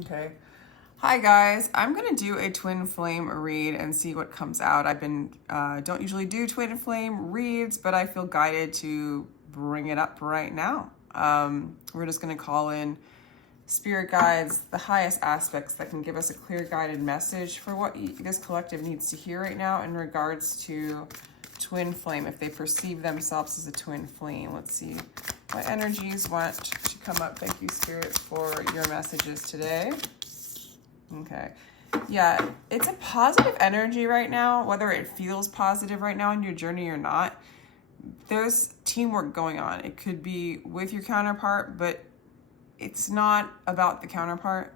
Okay. Hi guys, I'm gonna do a twin flame read and see what comes out. Don't usually do twin flame reads, but I feel guided to bring it up right now. We're just gonna call in spirit guides, the highest aspects that can give us a clear guided message for what this collective needs to hear right now in regards to twin flame, if they perceive themselves as a twin flame. Let's see what energies want to come up. Thank you, Spirit, for your messages today. Okay. Yeah, it's a positive energy right now, whether it feels positive right now in your journey or not. There's teamwork going on. It could be with your counterpart, but it's not about the counterpart,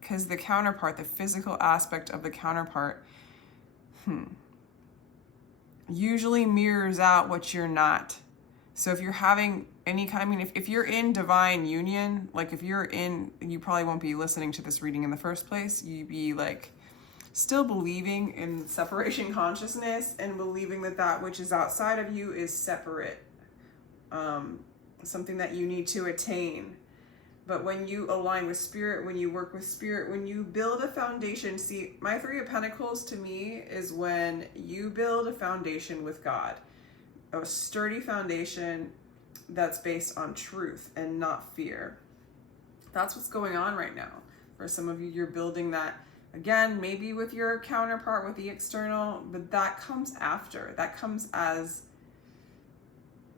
because the counterpart, the physical aspect of the counterpart, usually mirrors out what you're not. So if you're having any kind, I mean, if you're in divine union, like if you're in, you probably won't be listening to this reading in the first place. You'd be like still believing in separation consciousness and believing that that which is outside of you is separate, something that you need to attain. But when you align with spirit, when you work with spirit, when you build a foundation, see, my Three of Pentacles to me is when you build a foundation with God, a sturdy foundation that's based on truth and not fear. That's what's going on right now. For some of you, you're building that, again, maybe with your counterpart, with the external, but that comes after. That comes as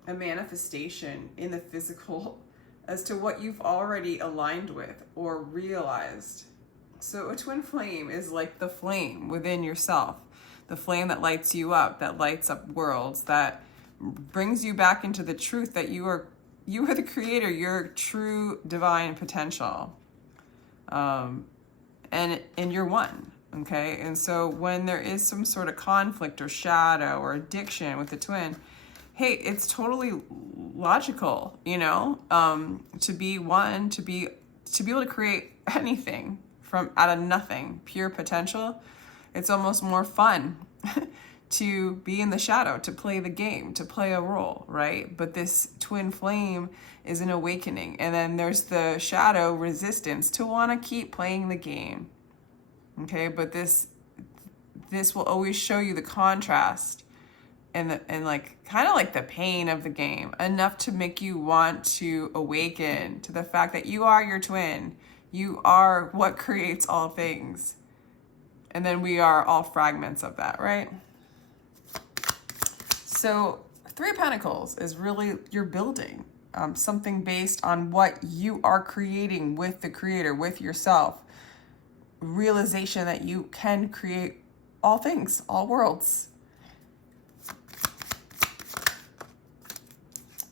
a manifestation in the physical as to what you've already aligned with or realized. So a twin flame is like the flame within yourself, the flame that lights you up, that lights up worlds, that brings you back into the truth that you are the creator, your true divine potential. And you're one, okay? And so when there is some sort of conflict or shadow or addiction with the twin, hey, it's totally logical, to be one, to be able to create anything from out of nothing, pure potential. It's almost more fun to be in the shadow, to play the game, to play a role, right? But this twin flame is an awakening. And then there's the shadow resistance to want to keep playing the game. Okay, but this will always show you the contrast and like kind of like the pain of the game, enough to make you want to awaken to the fact that you are your twin. You are what creates all things. And then we are all fragments of that, right? So Three of Pentacles is really, you're building something based on what you are creating with the creator, with yourself. Realization that you can create all things, all worlds.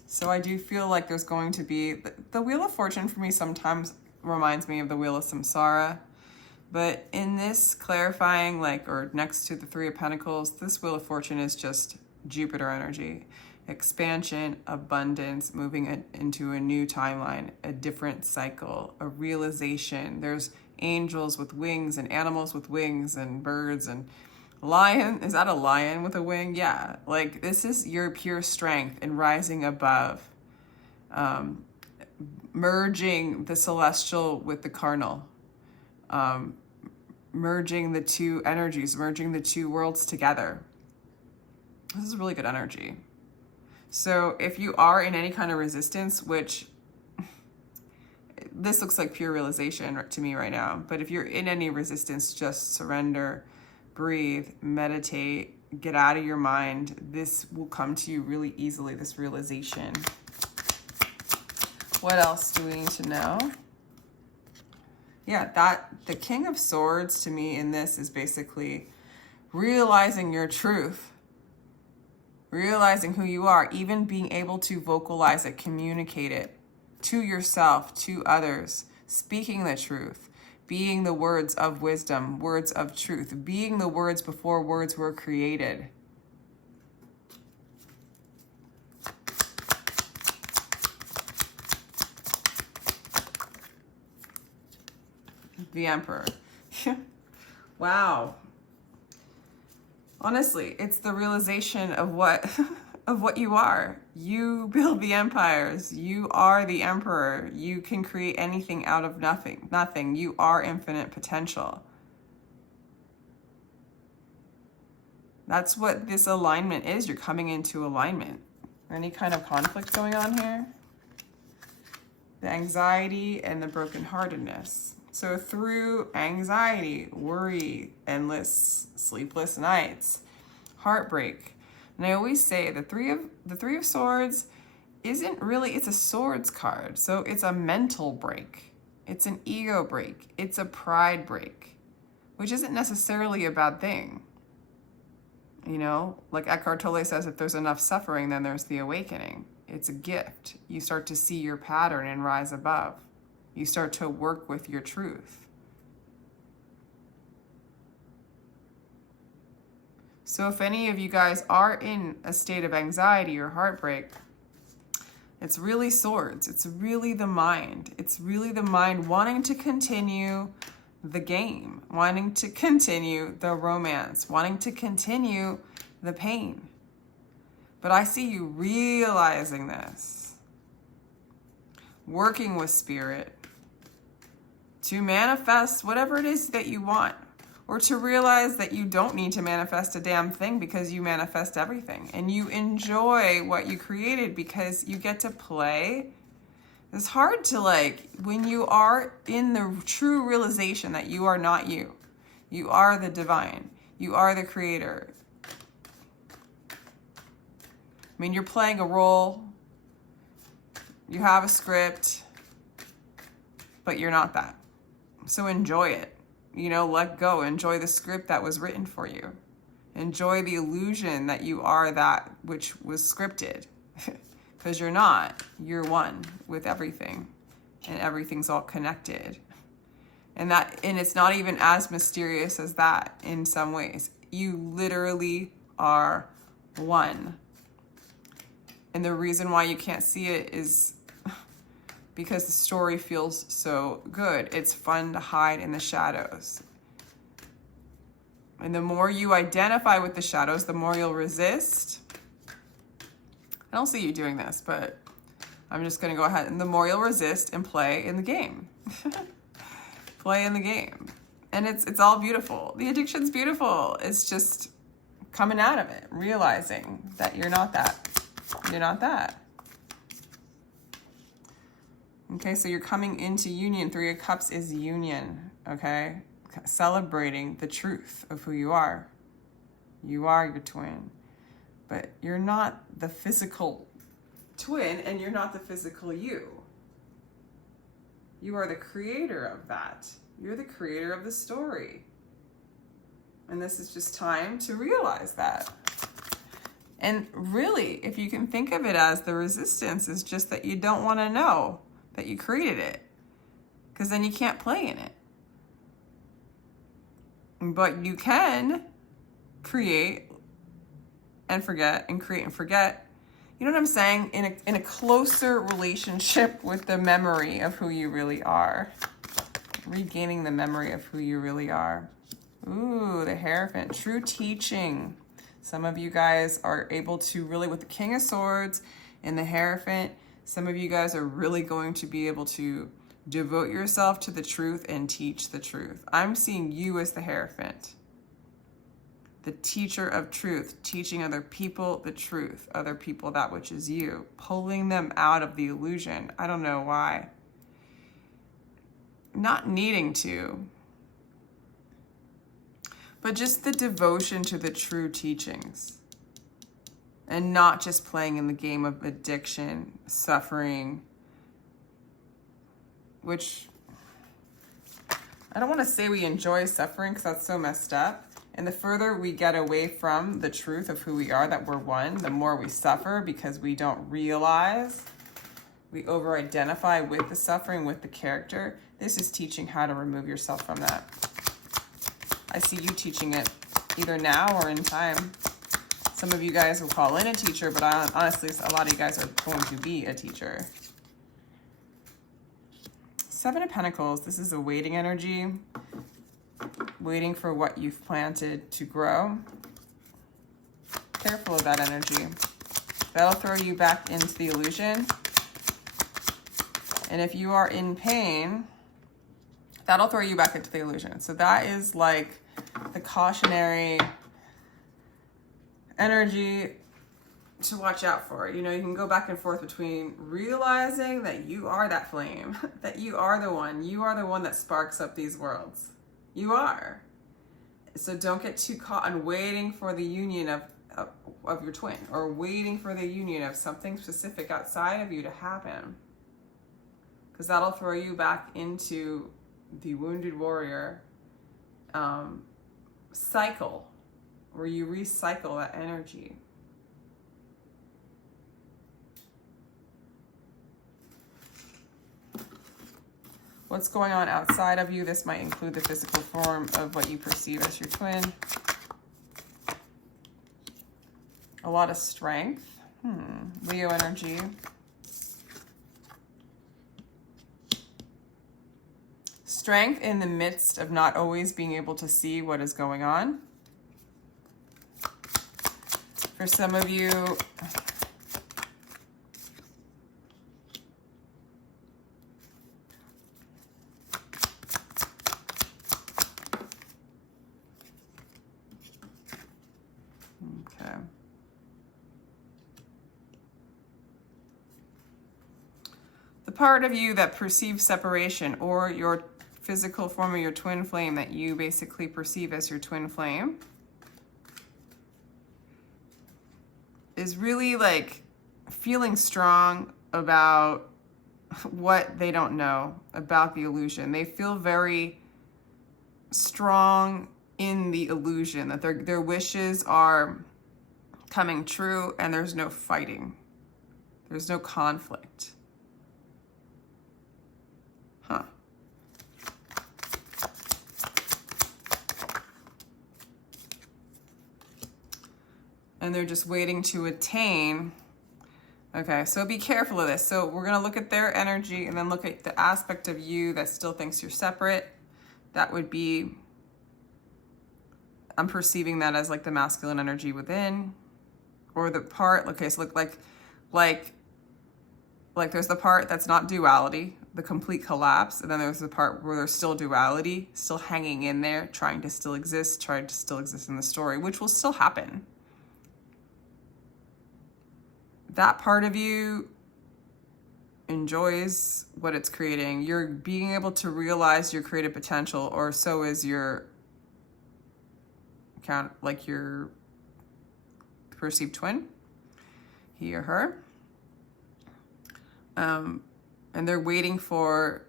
So I do feel like there's going to be, the Wheel of Fortune for me sometimes reminds me of the Wheel of Samsara. But in this clarifying, or next to the Three of Pentacles, this Wheel of Fortune is just Jupiter energy. Expansion, abundance, moving into a new timeline, a different cycle, a realization. There's angels with wings and animals with wings and birds and lion. Is that a lion with a wing? Yeah. This is your pure strength and rising above. Merging the celestial with the carnal. Merging the two energies, merging the two worlds together. This is really good energy. So if you are in any kind of resistance, which this looks like pure realization to me right now, but if you're in any resistance, just surrender, breathe, meditate, get out of your mind. This will come to you really easily, this realization. What else do we need to know? Yeah, the King of Swords to me in this is basically realizing your truth, realizing who you are, even being able to vocalize it, communicate it to yourself, to others, speaking the truth, being the words of wisdom, words of truth, being the words before words were created. The Emperor. Wow. Honestly, it's the realization of what of what you are. You build the empires. You are the emperor. You can create anything out of nothing. Nothing. You are infinite potential. That's what this alignment is. You're coming into alignment. Any kind of conflict going on here? The anxiety and the brokenheartedness. So through anxiety, worry, endless sleepless nights, heartbreak. And I always say the three of swords isn't really, it's a swords card. So it's a mental break. It's an ego break. It's a pride break, which isn't necessarily a bad thing. You know, like Eckhart Tolle says, if there's enough suffering, then there's the awakening. It's a gift. You start to see your pattern and rise above. You start to work with your truth. So if any of you guys are in a state of anxiety or heartbreak, it's really swords. It's really the mind. It's really the mind wanting to continue the game, wanting to continue the romance, wanting to continue the pain. But I see you realizing this, working with spirit to manifest whatever it is that you want, or to realize that you don't need to manifest a damn thing because you manifest everything and you enjoy what you created because you get to play. It's hard to, like, when you are in the true realization that you are not you. You are the divine. You are the creator. I mean, you're playing a role. You have a script, but you're not that. So enjoy it. You know, let go. Enjoy the script that was written for you. Enjoy the illusion that you are that which was scripted. Because you're not. You're one with everything. And everything's all connected. And it's not even as mysterious as that in some ways. You literally are one. And the reason why you can't see it is because the story feels so good. It's fun to hide in the shadows. And the more you identify with the shadows, the more you'll resist. I don't see you doing this, but I'm just going to go ahead. And the more you'll resist and play in the game. Play in the game. And it's all beautiful. The addiction's beautiful. It's just coming out of it, realizing that you're not that. You're not that. Okay, so you're coming into union. 3 of Cups is union, okay? Celebrating the truth of who you are. You are your twin. But you're not the physical twin, and you're not the physical you. You are the creator of that. You're the creator of the story. And this is just time to realize that. And really, if you can think of it as the resistance is just that you don't want to know that you created it, because then you can't play in it. But you can create and forget and create and forget. You know what I'm saying? In a closer relationship with the memory of who you really are. Regaining the memory of who you really are. Ooh, the Hierophant. True teaching. Some of you guys are able to really, with the King of Swords and the Hierophant, some of you guys are really going to be able to devote yourself to the truth and teach the truth. I'm seeing you as the Hierophant. The teacher of truth, teaching other people the truth, other people that which is you, pulling them out of the illusion. I don't know why. Not needing to, but just the devotion to the true teachings and not just playing in the game of addiction, suffering, which I don't want to say we enjoy suffering because that's so messed up. And the further we get away from the truth of who we are, that we're one, the more we suffer because we don't realize. We over-identify with the suffering, with the character. This is teaching how to remove yourself from that. I see you teaching it either now or in time. Some of you guys will call in a teacher, but honestly, a lot of you guys are going to be a teacher. 7 of Pentacles, this is a waiting energy. Waiting for what you've planted to grow. Careful of that energy. That'll throw you back into the illusion. And if you are in pain, that'll throw you back into the illusion. So that is like the cautionary energy to watch out for. You know, you can go back and forth between realizing that you are that flame, that you are the one that sparks up these worlds. You are. So don't get too caught on waiting for the union of your twin, or waiting for the union of something specific outside of you to happen. Because that'll throw you back into the wounded warrior cycle, where you recycle that energy. What's going on outside of you? This might include the physical form of what you perceive as your twin. A lot of strength. Leo energy. Strength in the midst of not always being able to see what is going on. For some of you, okay. The part of you that perceives separation, or your physical form of your twin flame that you basically perceive as your twin flame, is really like feeling strong about what they don't know about the illusion. They feel very strong in the illusion that their wishes are coming true, and there's no fighting. There's no conflict. Huh. And they're just waiting to attain. Okay, so be careful of this. So we're going to look at their energy and then look at the aspect of you that still thinks you're separate. That would be, I'm perceiving that as like the masculine energy within, or the part, okay, so look like there's the part that's not duality, the complete collapse, and then there's the part where there's still duality, still hanging in there, trying to still exist in the story, which will still happen. That part of you enjoys what it's creating. You're being able to realize your creative potential, or so is your your perceived twin, he or her. And they're waiting for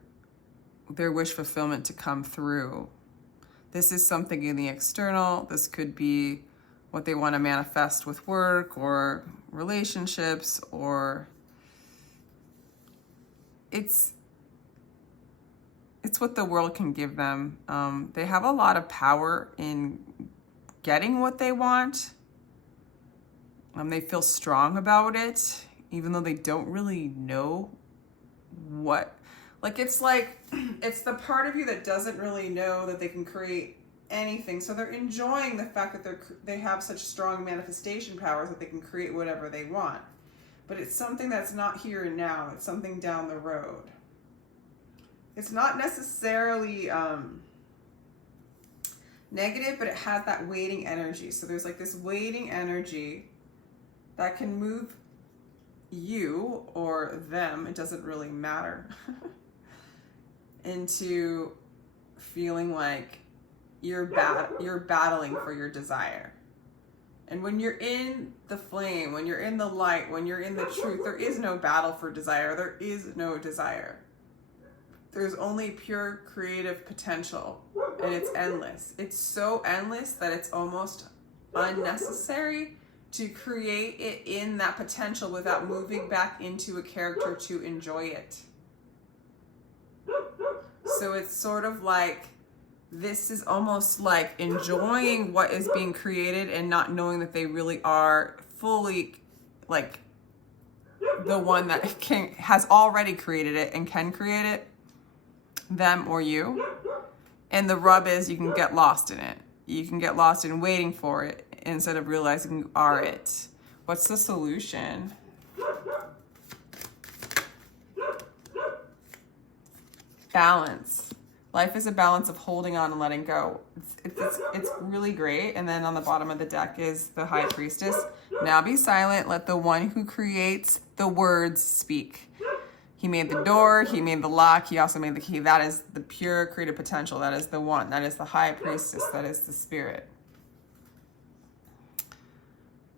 their wish fulfillment to come through. This is something in the external. This could be what they want to manifest with work or relationships, or it's what the world can give them. They have a lot of power in getting what they want. They feel strong about it, even though they don't really know what. It's the part of you that doesn't really know that they can create anything. So they're enjoying the fact that they have such strong manifestation powers that they can create whatever they want. But it's something that's not here and now. It's something down the road. It's not necessarily negative, but it has that waiting energy. So there's like this waiting energy that can move you or them, it doesn't really matter, into feeling like you're battling for your desire. And when you're in the flame, when you're in the light, when you're in the truth, there is no battle for desire. There is no desire. There's only pure creative potential, and it's endless. It's so endless that it's almost unnecessary to create it in that potential without moving back into a character to enjoy it. So it's sort of like, this is almost like enjoying what is being created and not knowing that they really are fully like the one that has already created it and can create it, them or you. And the rub is you can get lost in it. You can get lost in waiting for it instead of realizing you are it. What's the solution? Balance. Life is a balance of holding on and letting go. It's really great. And then on the bottom of the deck is the High Priestess. Now be silent. Let the one who creates the words speak. He made the door. He made the lock. He also made the key. That is the pure creative potential. That is the one. That is the High Priestess. That is the spirit.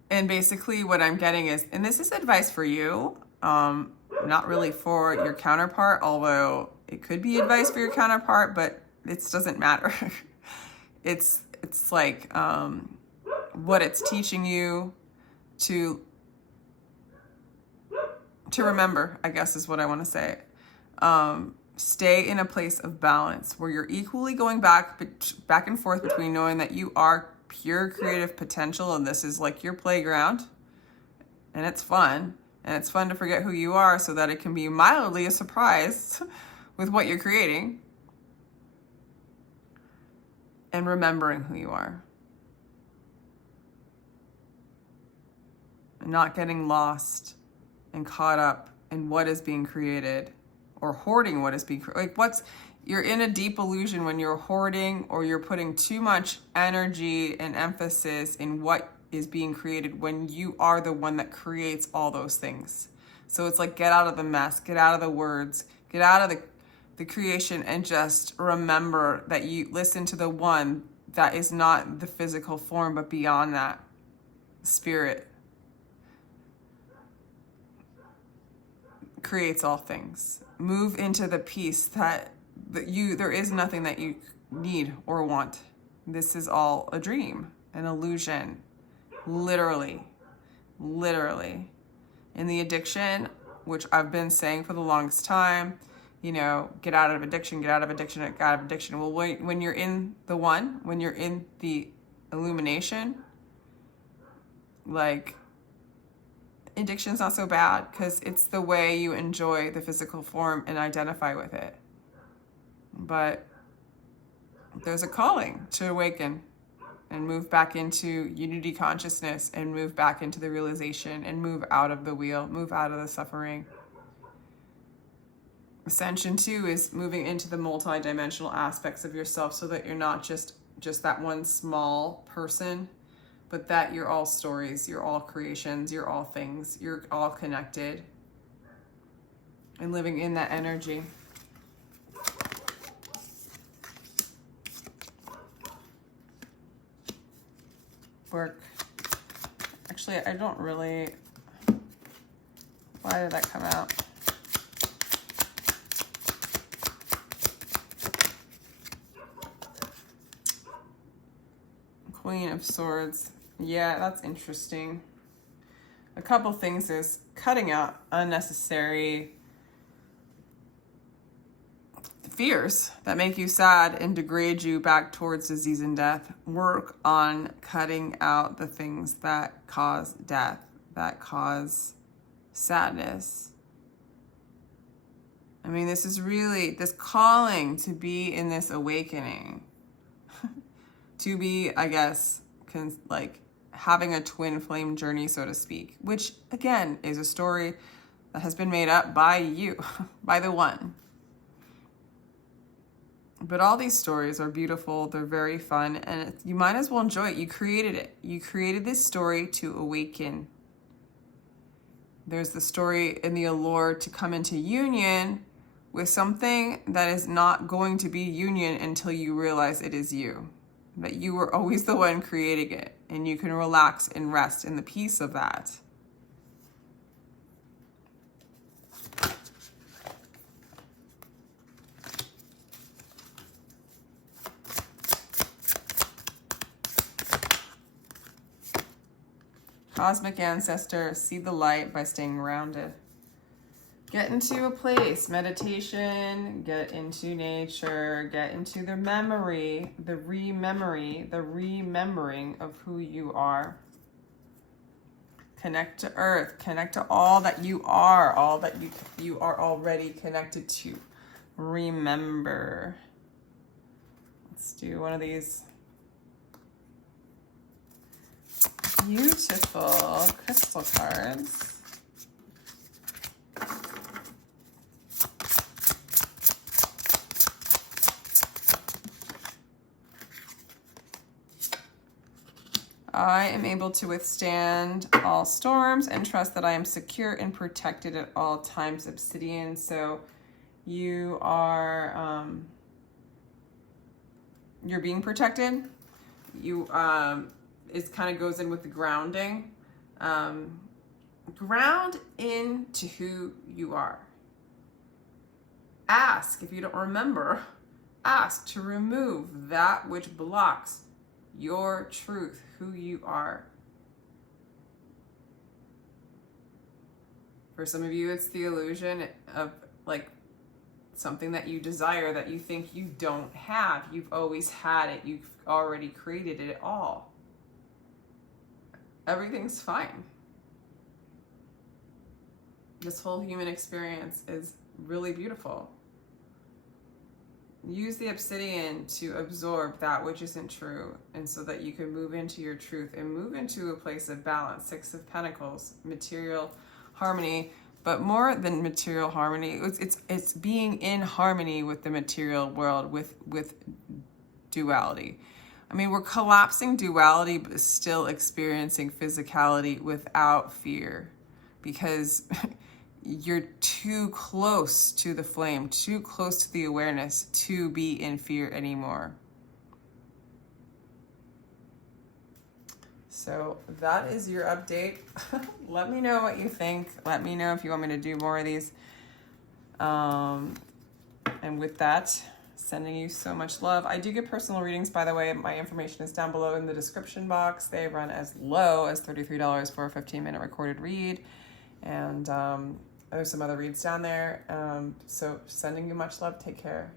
And basically what I'm getting is, and this is advice for you, not really for your counterpart, although it could be advice for your counterpart, but it doesn't matter. It's like what it's teaching you to remember, I guess is what I want to say. Stay in a place of balance where you're equally going back and forth between knowing that you are pure creative potential and this is like your playground and it's fun to forget who you are so that it can be mildly a surprise with what you're creating, and remembering who you are and not getting lost and caught up in what is being created or hoarding what is being created. Like you're in a deep illusion when you're hoarding or you're putting too much energy and emphasis in what is being created when you are the one that creates all those things. So it's like, get out of the mess, get out of the words, get out of the creation, and just remember that you listen to the one that is not the physical form, but beyond that, spirit creates all things. Move into the peace that there is nothing that you need or want. This is all a dream, an illusion, literally. In the addiction, which I've been saying for the longest time, get out of addiction, get out of addiction, get out of addiction. Well, when you're in the one, when you're in the illumination, like, addiction's not so bad because it's the way you enjoy the physical form and identify with it. But there's a calling to awaken and move back into unity consciousness and move back into the realization and move out of the wheel, move out of the suffering. Ascension too is moving into the multi-dimensional aspects of yourself so that you're not just that one small person, but that you're all stories, you're all creations, you're all things, you're all connected, and living in that energy. Work. Actually, I don't really, why did that come out? Queen of Swords. Yeah, that's interesting. A couple things is cutting out unnecessary fears that make you sad and degrade you back towards disease and death. Work on cutting out the things that cause death, that cause sadness. I mean, this is really this calling to be in this awakening. To be, I guess, like having a twin flame journey, so to speak, which again is a story that has been made up by you, by the one. But all these stories are beautiful, they're very fun, and you might as well enjoy it. You created it. You created this story to awaken. There's the story in the allure to come into union with something that is not going to be union until you realize it is you. That you were always the one creating it, and you can relax and rest in the peace of that. Cosmic ancestor, see the light by staying grounded. Get into a place, meditation, get into nature, get into the memory, the remembering of who you are. Connect to earth, connect to all that you are, all that you are already connected to. Remember. Let's do one of these. Beautiful crystal cards. I am able to withstand all storms and trust that I am secure and protected at all times, Obsidian. So you are, you're being protected. You, it kind of goes in with the grounding. Ground into who you are. Ask, if you don't remember, ask to remove that which blocks your truth, who you are. For some of you, it's the illusion of like something that you desire that you think you don't have. You've always had it. You've already created it all. Everything's fine. This whole human experience is really beautiful. Use the obsidian to absorb that which isn't true, and so that you can move into your truth and move into a place of balance. Six of Pentacles, material harmony, but more than material harmony, it's being in harmony with the material world, with duality. I mean, we're collapsing duality, but still experiencing physicality without fear, because you're too close to the flame, too close to the awareness to be in fear anymore. So that is your update. Let me know what you think. Let me know if you want me to do more of these. And with that, sending you so much love. I do get personal readings, by the way. My information is down below in the description box. They run as low as $33 for a 15-minute recorded read. And there's some other reads down there. So sending you much love. Take care.